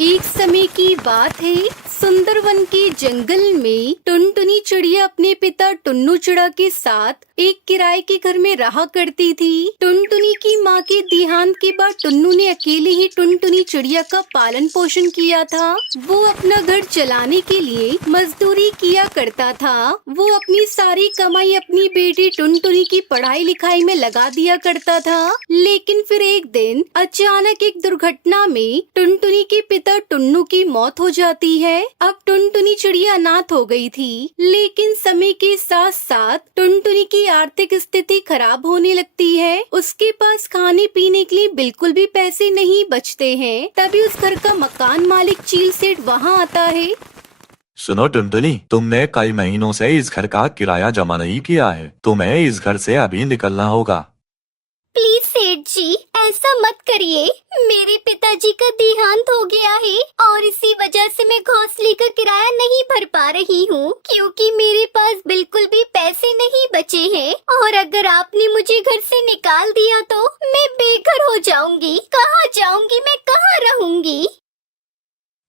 एक समय की बात है, सुंदरवन के जंगल में टुनटुनी चिड़िया अपने पिता टुन्नू चिड़ा के साथ एक किराए के घर में रहा करती थी। टुनटुनी की माँ के देहांत के बाद टुन्नू ने अकेले ही टुनटुनी चिड़िया का पालन पोषण किया था। वो अपना घर चलाने के लिए मजदूरी किया करता था। वो अपनी सारी कमाई अपनी बेटी टुनटुनी की पढ़ाई लिखाई में लगा दिया करता था। लेकिन फिर एक दिन अचानक एक दुर्घटना में टुनटुनी के पिता टुन्नू की मौत हो जाती है। अब टुनटुनी चिड़िया अनाथ हो गई थी, लेकिन समय के साथ साथ टुनटुनी की आर्थिक स्थिति खराब होने लगती है। उसके पास खाने पीने के लिए बिल्कुल भी पैसे नहीं बचते हैं। तभी उस घर का मकान मालिक चील सेठ वहाँ आता है। सुनो टुनटुनी, तुमने कई महीनों से इस घर का किराया जमा नहीं किया है। तुम्हें इस घर से अभी निकलना होगा। प्लीज सेठ जी, ऐसा मत करिए। मेरे पिताजी का देहांत हो गया है और इसी वजह से मैं घोंसले का किराया नहीं भर पा रही हूँ, क्योंकि मेरे पास बिल्कुल भी पैसे नहीं बचे हैं। और अगर आपने मुझे घर से निकाल दिया तो मैं बेघर हो जाऊंगी। कहाँ जाऊंगी मैं, कहाँ रहूंगी?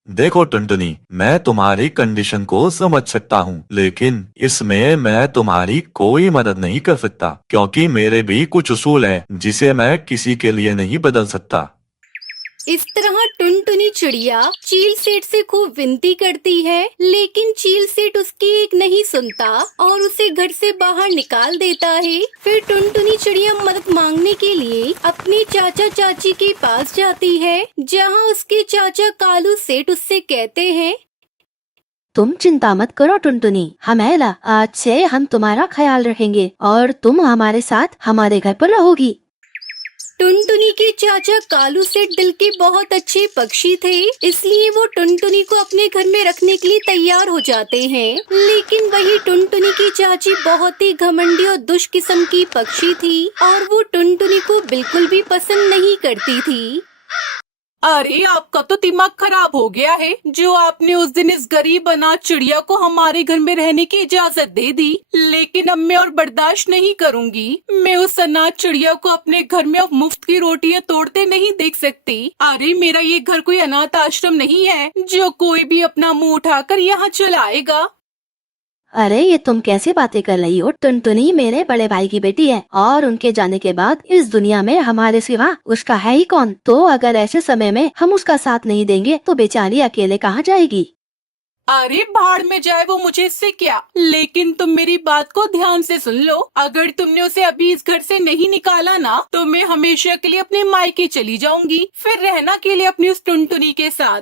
देखो टुनटुनी, मैं तुम्हारी कंडीशन को समझ सकता हूँ, लेकिन इसमें मैं तुम्हारी कोई मदद नहीं कर सकता, क्योंकि मेरे भी कुछ उसूल हैं जिसे मैं किसी के लिए नहीं बदल सकता। इस तरह टुनटुनी चिड़िया चील सेठ से खूब विनती करती है, लेकिन चील सेठ उसकी एक नहीं सुनता और उसे घर से बाहर निकाल देता है। फिर टुनटुनी चिड़िया मदद मांगने के लिए अपने चाचा चाची के पास जाती है, जहाँ उसके चाचा कालू सेठ उससे कहते हैं, तुम चिंता मत करो टुनटुनी, हमेला आज से हम तुम्हारा ख्याल रखेंगे और तुम हमारे साथ हमारे घर पर रहोगी। टुनटुनी के चाचा कालू सेठ दिल के बहुत अच्छे पक्षी थे, इसलिए वो टुनटुनी को अपने घर में रखने के लिए तैयार हो जाते हैं। लेकिन वही टुनटुनी की चाची बहुत ही घमंडी और दुष्ट किस्म की पक्षी थी और वो टुनटुनी को बिल्कुल भी पसंद नहीं करती थी। अरे आपका तो दिमाग खराब हो गया है, जो आपने उस दिन इस गरीब अनाथ चिड़िया को हमारे घर में रहने की इजाजत दे दी। लेकिन अब मैं और बर्दाश्त नहीं करूंगी। मैं उस अनाथ चिड़िया को अपने घर में अब मुफ्त की रोटियां तोड़ते नहीं देख सकती। अरे मेरा ये घर कोई अनाथ आश्रम नहीं है जो कोई भी अपना मुंह उठाकर यहाँ चलाएगा। अरे ये तुम कैसी बातें कर रही हो? टुनटुनी मेरे बड़े भाई की बेटी है और उनके जाने के बाद इस दुनिया में हमारे सिवा उसका है ही कौन? तो अगर ऐसे समय में हम उसका साथ नहीं देंगे तो बेचारी अकेले कहाँ जाएगी? अरे भाड़ में जाए वो, मुझे इससे क्या। लेकिन तुम मेरी बात को ध्यान से सुन लो। अगर तुमने उसे अभी इस घर से नहीं निकाला ना, तो मैं हमेशा के लिए अपने मायके चली जाऊंगी, फिर रहना के लिए अपनी उस टुनटुनी के साथ।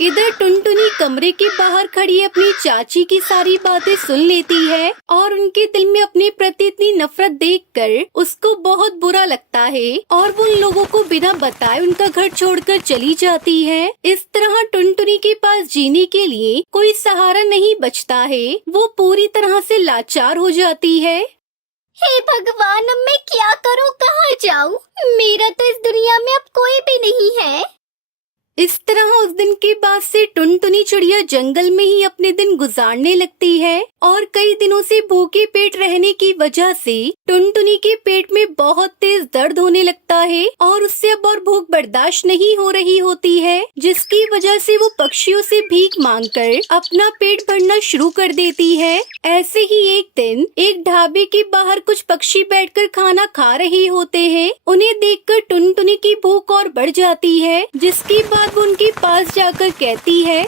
इधर टुनटुनी कमरे के बाहर खड़ी अपनी चाची की सारी बातें सुन लेती है और उनके दिल में अपने प्रति इतनी नफरत देखकर उसको बहुत बुरा लगता है और वो उन लोगों को बिना बताए उनका घर छोड़कर चली जाती है। इस तरह टुनटुनी के पास जीने के लिए कोई सहारा नहीं बचता है। वो पूरी तरह से लाचार हो जाती है। हे भगवान, अब मैं क्या करूँ, कहाँ जाऊँ? मेरा तो इस दुनिया में अब कोई भी नहीं है। इस तरह उस दिन के बाद से टुनटुनी चिड़िया जंगल में ही अपने दिन गुजारने लगती है और कई दिनों से भूखे पेट रहने की वजह से टुनटुनी के पेट में बहुत तेज दर्द होने लगता है और उससे अब और भूख बर्दाश्त नहीं हो रही होती है, जिसकी वजह से वो पक्षियों से भीख मांगकर अपना पेट भरना शुरू कर देती है। ऐसे ही एक दिन एक ढाबे के बाहर कुछ पक्षी बैठकर खाना खा रहे होते हैं। उन्हें देखकर टुनटुनी की भूख और बढ़ जाती है, जिसके बाद वो उनके पास जाकर कहती है,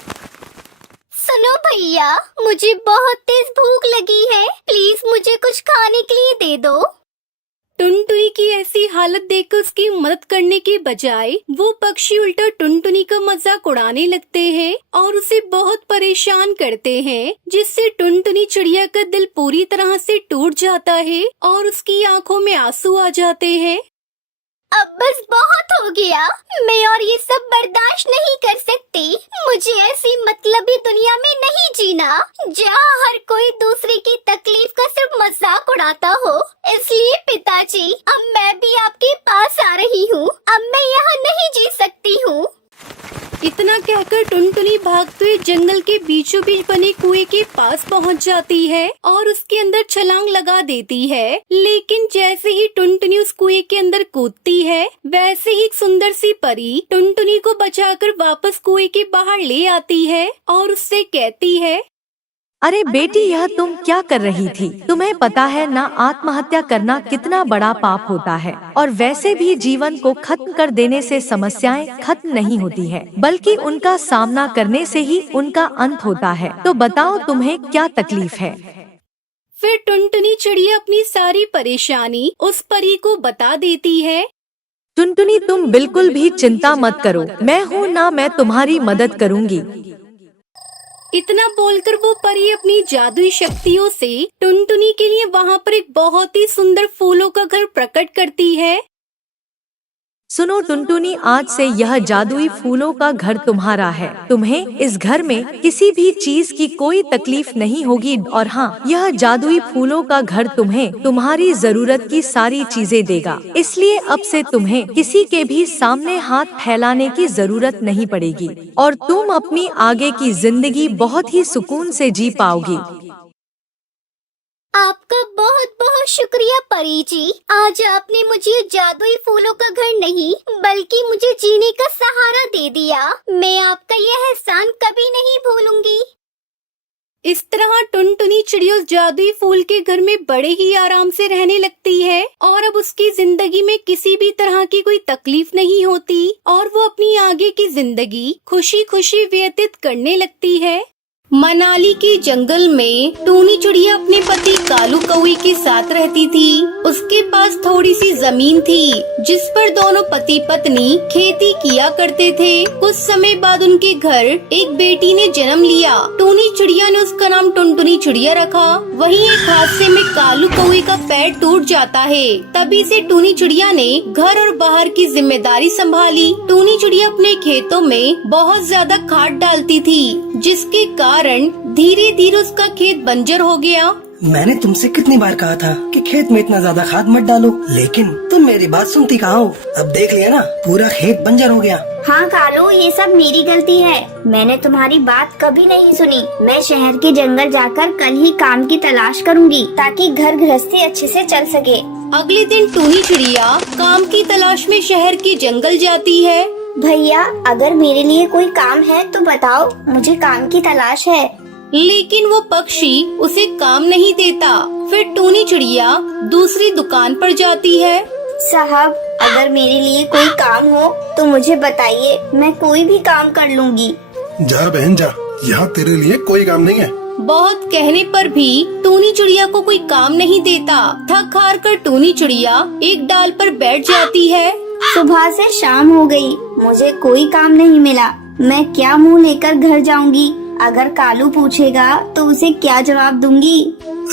सुनो भैया, मुझे बहुत तेज भूख लगी है, प्लीज मुझे कुछ खाने के लिए दे दो। टुनटुनी की ऐसी हालत देखकर उसकी मदद करने के बजाय वो पक्षी उल्टा टुनटुनी का मजाक उड़ाने लगते हैं और उसे बहुत परेशान करते हैं, जिससे टुनटुनी चिड़िया का दिल पूरी तरह से टूट जाता है और उसकी आंखों में आंसू आ जाते हैं। अब बस बहुत हो गया, मैं और ये सब बर्दाश्त नहीं कर सकती। मुझे ऐसी मतलबी दुनिया में नहीं जीना, जहाँ हर कोई दूसरे की तकलीफ का सिर्फ मजाक उड़ाता हो। इसलिए पिताजी, अब मैं भी आपके पास आ रही हूँ। अब मैं यहाँ नहीं जी सकती हूँ। इतना कहकर टुनटुनी भागते हुए जंगल के बीचों बीच बने कुएं के पास पहुंच जाती है और उसके अंदर छलांग लगा देती है। लेकिन जैसे ही टुनटुनी उस कुएं के अंदर कूदती है, वैसे ही एक सुंदर सी परी टुनटुनी को बचाकर वापस कुएं के बाहर ले आती है और उससे कहती है, अरे बेटी, यह तुम क्या कर रही थी? तुम्हें पता है ना आत्महत्या करना कितना बड़ा पाप होता है, और वैसे भी जीवन को खत्म कर देने से समस्याएं खत्म नहीं होती है, बल्कि उनका सामना करने से ही उनका अंत होता है। तो बताओ तुम्हें क्या तकलीफ है? फिर टुनटुनी चिड़िया अपनी सारी परेशानी उस परी को बता देती है। टुनटुनी, तुम बिल्कुल भी चिंता मत करो, मैं हूँ ना, मैं तुम्हारी मदद करूँगी। इतना बोलकर वो परी अपनी जादुई शक्तियों से टुनटुनी के लिए वहाँ पर एक बहुत ही सुंदर फूलों का घर प्रकट करती है। सुनो टुनटुनी, आज से यह जादुई फूलों का घर तुम्हारा है। तुम्हें इस घर में किसी भी चीज की कोई तकलीफ नहीं होगी, और हाँ, यह जादुई फूलों का घर तुम्हें तुम्हारी जरूरत की सारी चीजें देगा। इसलिए अब से तुम्हें किसी के भी सामने हाथ फैलाने की जरूरत नहीं पड़ेगी, और तुम अपनी आगे की जिंदगी बहुत ही सुकून से जी पाओगी। आपका बहुत बहुत शुक्रिया परी जी। आज आपने मुझे जादुई फूलों का घर नहीं बल्कि मुझे जीने का सहारा दे दिया। मैं आपका यह एहसान कभी नहीं भूलूंगी। इस तरह टुनटुनी चिड़िया उस जादुई फूल के घर में बड़े ही आराम से रहने लगती है और अब उसकी जिंदगी में किसी भी तरह की कोई तकलीफ नहीं होती और वो अपनी आगे की जिंदगी खुशी खुशी व्यतीत करने लगती है। मनाली के जंगल में टूनी चिड़िया अपने पति कालू कौवे के साथ रहती थी। उसके पास थोड़ी सी जमीन थी जिस पर दोनों पति पत्नी खेती किया करते थे। कुछ समय बाद उनके घर एक बेटी ने जन्म लिया। टूनी चिड़िया ने उसका नाम टुनटुनी चिड़िया रखा। वहीं एक हादसे में कालू कौवे का पैर टूट जाता है। तभी से टूनी चिड़िया ने घर और बाहर की जिम्मेदारी संभाली। टूनी चिड़िया अपने खेतों में बहुत ज्यादा खाद डालती थी, जिसके कारण धीरे धीरे उसका खेत बंजर हो गया। मैंने तुमसे कितनी बार कहा था कि खेत में इतना ज्यादा खाद मत डालो, लेकिन तुम मेरी बात सुनती कहाँ हो। अब देख लिया ना, पूरा खेत बंजर हो गया। हाँ कालू, ये सब मेरी गलती है। मैंने तुम्हारी बात कभी नहीं सुनी। मैं शहर के जंगल जाकर कल ही काम की तलाश करूँगी ताकि घर गृहस्थी अच्छे से चल सके। अगले दिन टूनी चिड़िया काम की तलाश में शहर के जंगल जाती है। भैया, अगर मेरे लिए कोई काम है तो बताओ, मुझे काम की तलाश है। लेकिन वो पक्षी उसे काम नहीं देता। फिर टूनी चिड़िया दूसरी दुकान पर जाती है। साहब, अगर मेरे लिए कोई काम हो तो मुझे बताइए, मैं कोई भी काम कर लूँगी। जा बहन जा, यहाँ तेरे लिए कोई काम नहीं है। बहुत कहने पर भी टूनी चिड़िया को कोई काम नहीं देता। थक हार कर टूनी चिड़िया एक डाल पर बैठ जाती है। सुबह से शाम हो गई, मुझे कोई काम नहीं मिला। मैं क्या मुंह लेकर घर जाऊंगी? अगर कालू पूछेगा तो उसे क्या जवाब दूंगी?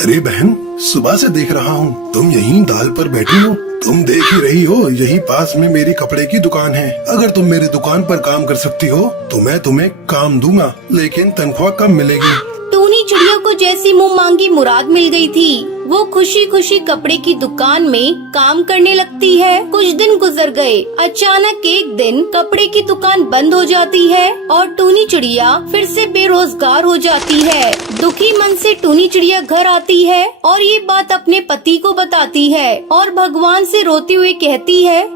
अरे बहन, सुबह से देख रहा हूँ तुम यहीं दाल पर बैठी हो। तुम देख ही रही हो, यही पास में मेरी कपड़े की दुकान है। अगर तुम मेरी दुकान पर काम कर सकती हो तो मैं तुम्हें काम दूंगा, लेकिन तनख्वाह कब मिलेगी? टूनी चिड़िया को जैसी मुंह मांगी मुराद मिल गई थी। वो खुशी खुशी कपड़े की दुकान में काम करने लगती है। कुछ दिन गुजर गए। अचानक एक दिन कपड़े की दुकान बंद हो जाती है और टूनी चिड़िया फिर से बेरोजगार हो जाती है। दुखी मन से टूनी चिड़िया घर आती है और ये बात अपने पति को बताती है और भगवान से रोते हुए कहती है,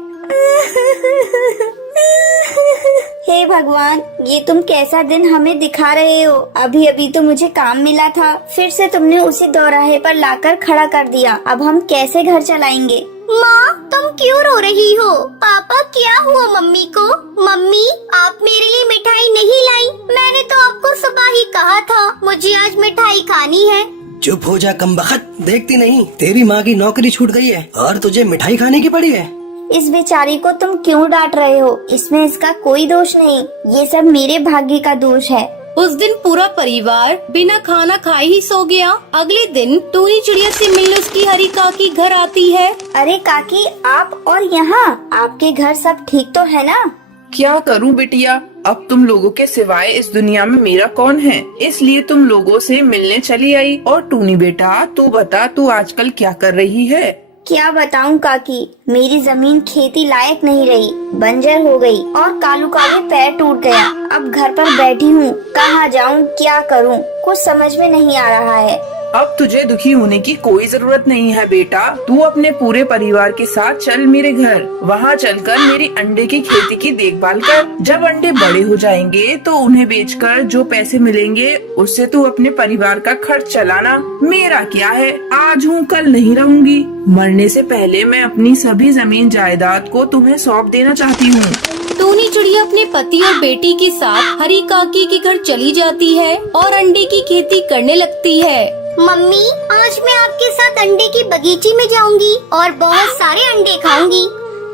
हे भगवान, ये तुम कैसा दिन हमें दिखा रहे हो। अभी अभी तो मुझे काम मिला था, फिर से तुमने उसी दोराहे पर लाकर खड़ा कर दिया। अब हम कैसे घर चलाएंगे? माँ, तुम क्यों रो रही हो? पापा, क्या हुआ मम्मी को? मम्मी, आप मेरे लिए मिठाई नहीं लाई? मैंने तो आपको सुबह ही कहा था मुझे आज मिठाई खानी है। चुप हो जा कमबख्त, देखती नहीं तेरी माँ की नौकरी छूट गई है और तुझे मिठाई खाने की पड़ी है। इस बेचारी को तुम क्यों डांट रहे हो? इसमें इसका कोई दोष नहीं, ये सब मेरे भाग्य का दोष है। उस दिन पूरा परिवार बिना खाना खाए ही सो गया। अगले दिन टूनी चिड़िया से मिलने उसकी हरी काकी घर आती है। अरे काकी, आप और यहाँ, आपके घर सब ठीक तो है ना? क्या करूं बिटिया, अब तुम लोगों के सिवाय इस दुनिया में मेरा कौन है, इसलिए तुम लोगों से मिलने चली आई। और टूनी बेटा, तू बता, तू आजकल क्या कर रही है? क्या बताऊं काकी, मेरी जमीन खेती लायक नहीं रही, बंजर हो गई और कालू काले पैर टूट गया। अब घर पर बैठी हूँ, कहाँ जाऊँ, क्या करूँ, कुछ समझ में नहीं आ रहा है। अब तुझे दुखी होने की कोई जरूरत नहीं है बेटा। तू अपने पूरे परिवार के साथ चल मेरे घर। वहाँ चलकर मेरी अंडे की खेती की देखभाल कर। जब अंडे बड़े हो जाएंगे तो उन्हें बेचकर जो पैसे मिलेंगे उससे तू अपने परिवार का खर्च चलाना। मेरा क्या है, आज हूँ कल नहीं रहूंगी। मरने से पहले मैं अपनी सभी जमीन जायदाद को तुम्हें सौंप देना चाहती हूँ। टूनी चिड़िया अपने पति और बेटी के साथ हरी काकी के घर चली जाती है और अंडे की खेती करने लगती है। मम्मी, आज मैं आपके साथ अंडे की बगीचे में जाऊंगी और बहुत सारे अंडे खाऊंगी।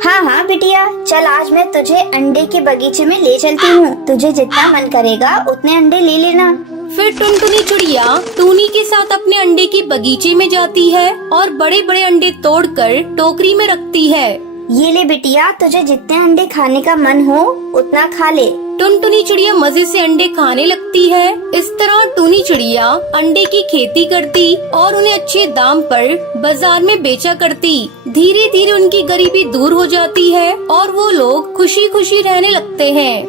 हाँ हाँ बिटिया, चल आज मैं तुझे अंडे के बगीचे में ले चलती हूँ। तुझे जितना मन करेगा उतने अंडे ले लेना। फिर टुनटुनी चिड़िया टूनी के साथ अपने अंडे की बगीचे में जाती है और बड़े बड़े अंडे तोड़कर टोकरी में रखती है। ये ले बिटिया, तुझे जितने अंडे खाने का मन हो उतना खा ले। टुनटुनी चिड़िया मजे से अंडे खाने लगती है। इस तरह टूनी चिड़िया अंडे की खेती करती और उन्हें अच्छे दाम पर बाजार में बेचा करती। धीरे धीरे उनकी गरीबी दूर हो जाती है और वो लोग खुशी खुशी रहने लगते हैं।